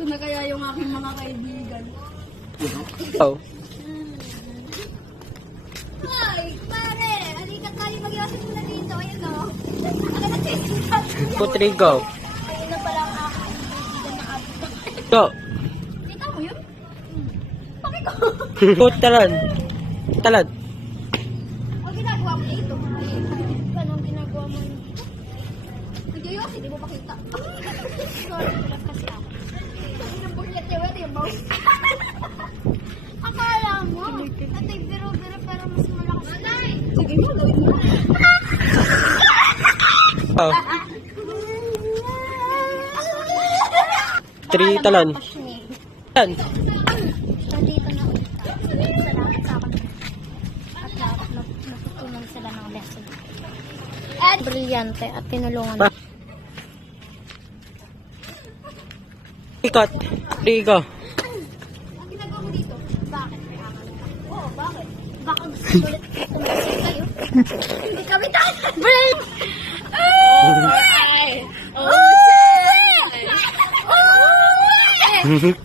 Seryoso na kaya yung aking mga kaibigan. Oh. Ay, pare! Halika tayo mag-iosip muna dito. Ayun o. Ano na siya? Putrigo. Ayun na pala ang aking kaibigan na abot. Go. Kita mo yun? Bakit ko? Talad. Talad. Ang ginagawa mo dito? Anong ginagawa mo dito? Nag-iosip, di mo pakita. Sorry, tulad kasi ako. Sabi ng buklet niya, wala yung mouse. Akala mo, ate, biro-biro pero mas malakas. Sige mo, gawin mo. Oh. 3 talon. Talon. Nandito na ulit tayo. Salamat sa akin. At natutunan sila ng lesson. At brilyante at tinulungan. Ikot. Rigo. Ang ginagawa mo dito? Bakit? May akal ka? Oo, bakit? Baka gusto mo ulit tumasin kayo? Hindi kami tayo. Brain! Oh, shit! Oh, shit!